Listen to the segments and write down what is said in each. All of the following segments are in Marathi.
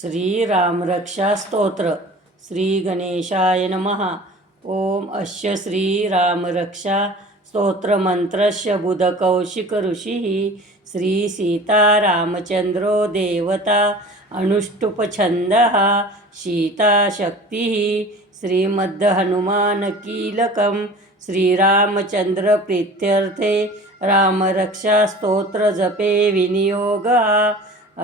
श्रीरामरक्षा स्तोत्र. श्री गणेशाय नमः. ओम अस्य श्रीरामरक्षा स्तोत्रमन्त्रस्य बुधकौशिक ऋषिः श्री सीतारामचन्द्रो देवता अनुष्टुप्छन्दः सीताशक्तिः श्रीमद्हनुमानकीलकं श्रीरामचन्द्रप्रीत्यर्थे रामरक्षास्तोत्रजपे विनियोगः.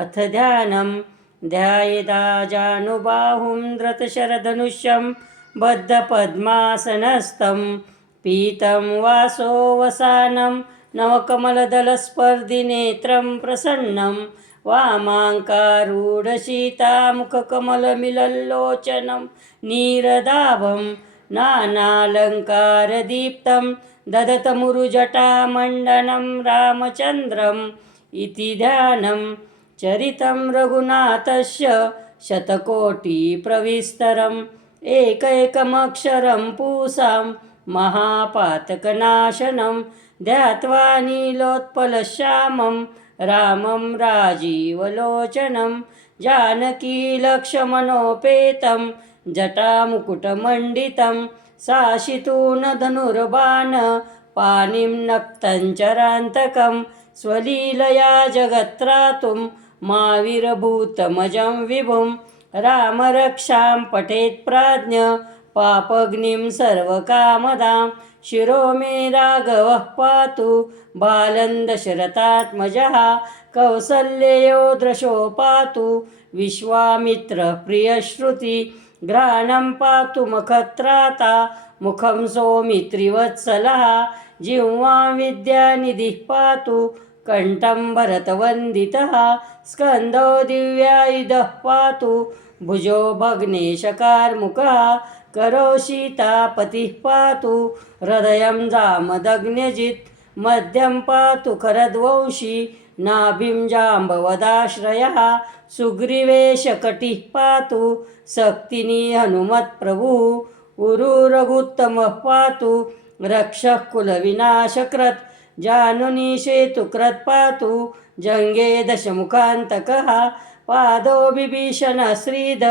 अथ ध्यानम्. ध्यायेदाजानुबाहुं धृतशरधनुष्यं बद्धपद्मासनस्थं पीतं वासोवसानं नवकमलदलस्पर्धिनेत्रं प्रसन्नं वामाङ्कारूढसीतामुखकमलमिलल्लोचनं नीरदाभं नानालङ्कारदीप्तं ददतमुरुजटामण्डनं रामचन्द्रम् इति ध्यानं. चरितं रघुनाथस्य शतकोटिप्रविस्तरम् एकैकमक्षरं पूसां महापातकनाशनं ध्यात्वा नीलोत्पलश्यामं रामं राजीवलोचनं जानकीलक्ष्मणोपेतं जटामुकुटमण्डितं साशितूनधनुर्बाण पाणिं नक्तञ्चरान्तकं स्वलीलया जगत्त्रातुं माविरभूतमजं विभुं. रामरक्षां पठेत् प्राज्ञ पापग्निं सर्वकामदां शिरो मे राघवः पातु बालं दशरथात्मजः कौसल्ययो दृशो पातु विश्वामित्रः प्रियश्रुति घ्राणं पातु मखत्राता मुखं सौमित्रिवत्सलः जिह्वां विद्यानिधिः पातु कण्ठं भरतवन्दितः स्कन्धो दिव्यायुधः पातु भुजो भग्नेशकार्मुकः करो सीतापतिः पातु हृदयं जामदग्न्यजित् मध्यं पातु खरद्वंशी नाभिं जाम्बवदाश्रयः सुग्रीवेशकटिः पातु शक्तिनी हनुमत्प्रभुः उरुरघुत्तमः पातु रक्षः कुलविनाशकृत् जानुनी सेतुकृत् पातु जङ्गे दशमुखान्तकः पादो विभीषणः श्रीध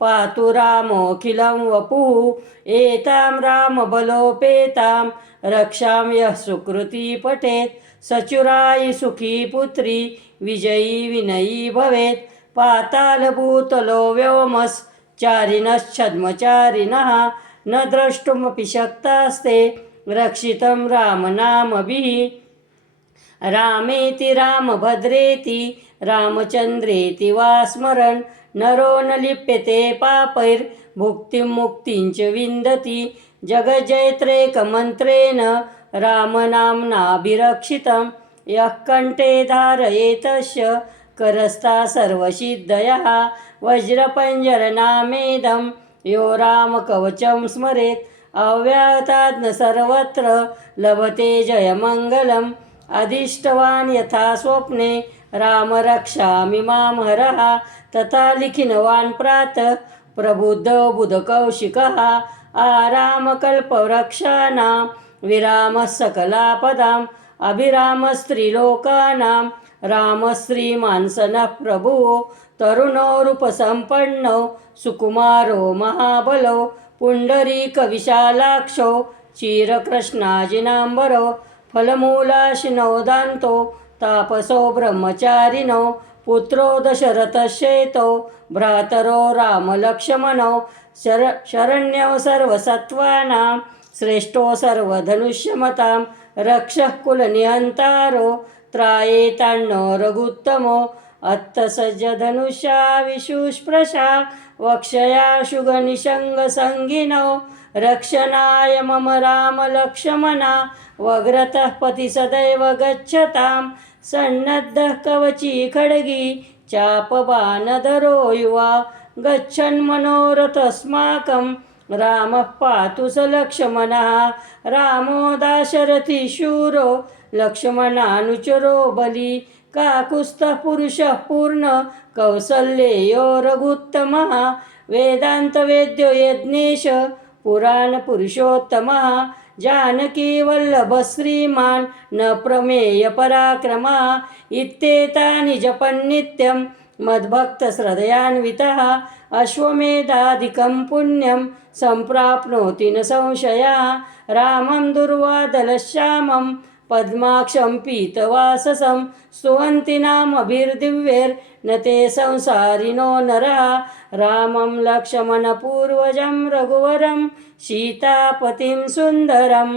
पातु रामोऽखिलं वपुः एतां रामबलोपेतां रक्षां यः सुकृती पठेत् सचुरायि सुखी पुत्री विजयी विनयी भवेत्. पातालभूतलो व्योमश्चारिणश्छद्मचारिणः न द्रष्टुमपि शक्तास्ते रक्षितं रामनामभिः. रामेति रामभद्रेति रामचन्द्रेति वा स्मरन् नरो न लिप्यते पापैर्भुक्तिं मुक्तिं च विन्दति. जगज्जयत्रेकमन्त्रेण रामनाम्नाभिरक्षितं यः कण्ठे धारयेतस्य करस्था सर्वसिद्धयः. वज्रपञ्जरनामेदं यो रामकवचं स्मरेत् अव्याहतात् न सर्वत्र लभते जयमङ्गलम्. अधिष्ठवान् यथा स्वप्ने राम रक्षामि मां हरः तथा लिखिनवान् प्रातः प्रबुद्धो बुधकौशिकः. आरामकल्पवृक्षाणां विरामः सकलापदाम् अभिरामस्त्रिलोकानां रामः श्रीमान् सनः प्रभुः. तरुणो रूपसम्पन्नो सुकुमारो महाबलो पुण्डरीकविशालाक्षो चिरकृष्णाजिनाम्बरो फलमूलाशिनो दान्तो तापसो ब्रह्मचारिणो पुत्रो दशरथश्चेतो भ्रातरो रामलक्ष्मणो शरण्यो सर्वसत्त्वानां श्रेष्ठो सर्वधनुष्यमतां रक्षः कुलनिहन्तारो त्रायेतान्नो रघुत्तमो. अत्तसज्जधनुषा विशुष्प्रशा वक्षया शुगनिषङ्गसङ्गिनो रक्षणाय मम रामलक्ष्मणा वग्रतः पति सदैव गच्छतां. सन्नद्धः कवची खड्गी चापबाणधरो युवा गच्छन् मनोरथस्माकं रामः पातु स लक्ष्मणः. रामो दाशरथी शूरो लक्ष्मणानुचरो बली काकुत्स्थः पुरुषः पूर्ण कौसल्येयो रघुत्तमः. वेदान्तवेद्यो यज्ञेश पुराणपुरुषोत्तमः जानकी वल्लभ श्रीमान् न प्रमेय पराक्रमः. इत्येतानि जपन्नित्यं मद्भक्तश्रद्धयान्वितः अश्वमेधाधिकं पुण्यं सम्प्राप्नोति न संशयः रामं दुर्वादलश्यामं पद्माक्षं पीतवाससं स्तुवन्ति नामभिर्दिव्यैर्न ते संसारिणो नरः रामं लक्ष्मणपूर्वजं रघुवरं सीतापतिं सुन्दरं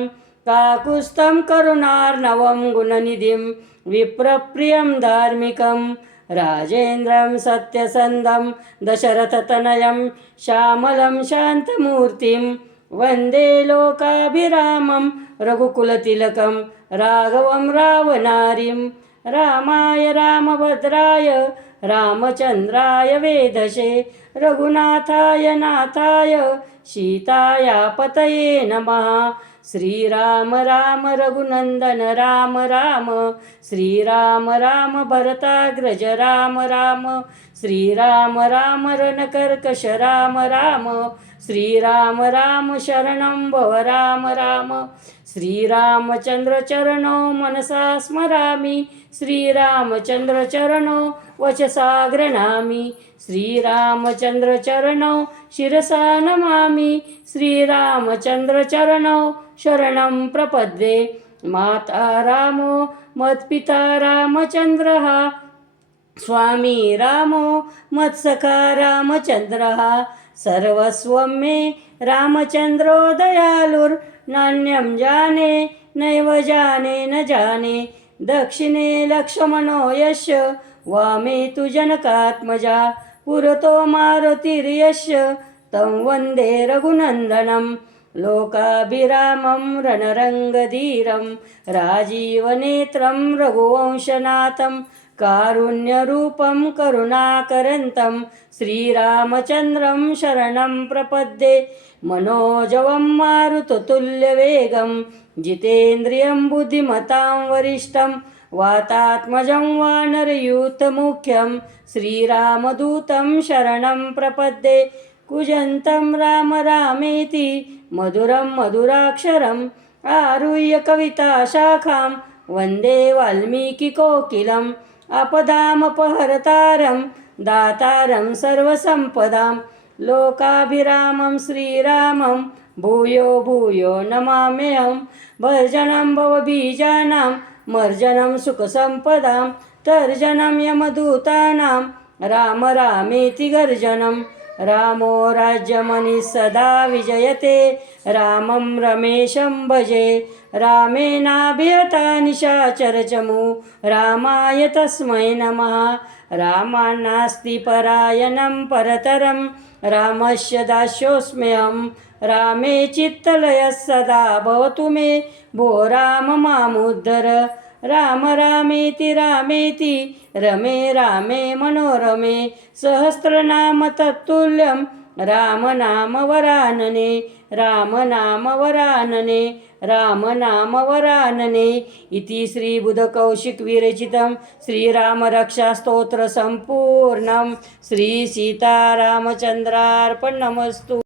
काकुत्स्थं करुणार्णवं गुणनिधिं विप्रप्रियं धार्मिकं राजेन्द्रं सत्यसन्धं दशरथतनयं श्यामलं शान्तमूर्तिं वन्दे लोकाभिरामं रघुकुलतिलकं राघवं रावणारिं रामाय रामभद्राय रामचन्द्राय वेधसे रघुनाथाय नाथाय सीताया पतये नमः श्रीराम राम रघुनन्दन राम राम श्रीराम राम भरताग्रज राम राम श्रीराम राम रणकर्कश राम राम श्रीराम राम शरणं भव राम राम श्रीरामचन्द्रचरणौ मनसा स्मरामि श्रीरामचन्द्रचरणौ वचसा गृह्णामि श्रीरामचन्द्रचरणौ शिरसा नमामि श्रीरामचन्द्रचरणौ शरणं प्रपद्ये माता रामो मत्पिता रामचन्द्रः स्वामी रामो मत्सखा रामचन्द्रः सर्वस्वं मे रामचन्द्रो दयालुर्नान्यं जाने नैव जाने न जाने दक्षिणे लक्ष्मणो यस्य वामे तु जनकात्मजा पुरतो मारुतिर्यस्य तं वन्दे रघुनन्दनं लोकाभिरामं रणरङ्गधीरं राजीवनेत्रं रघुवंशनाथं कारुण्यरूपं करुणाकरन्तं श्रीरामचन्द्रं शरणं प्रपद्ये मनोजवं मारुततुल्यवेगं जितेन्द्रियं बुद्धिमतां वरिष्ठं वातात्मजं वानरयूथमुख्यं श्रीरामदूतं शरणं प्रपद्ये कूजन्तं राम रामेति मधुरं मधुराक्षरम् आरुह्य कविताशाखां वन्दे वाल्मीकिकोकिलम् आपदामपहर्तारं दातारं सर्वसम्पदां लोकाभिरामं श्रीरामं भूयो भूयो नमाम्यहं भर्जनं भवबीजानां मर्जनं सुखसम्पदां तर्जनं यमदूतानां राम रामेति गर्जनं रामो राज्यमणि सदा विजयते रामं रमेशं भजे रामेणाभिहता निशाचरचमु रामाय तस्मै नमः रामान्नास्ति परायणं परतरं रामस्य दास्योऽस्म्यहं रामे चित्तलयः सदा भवतु मे भो राम मामुद्धर राम रामेति रामेति रमे रामे मनोरमे सहस्रनाम तत्तुल्यं राम नाम वरानने राम नाम वरानने राम नाम वरानने इति श्रीबुधकौशिक विरचितं श्रीरामरक्षास्तोत्र सम्पूर्णं श्री सीतारामचन्द्रार्पणमस्तु।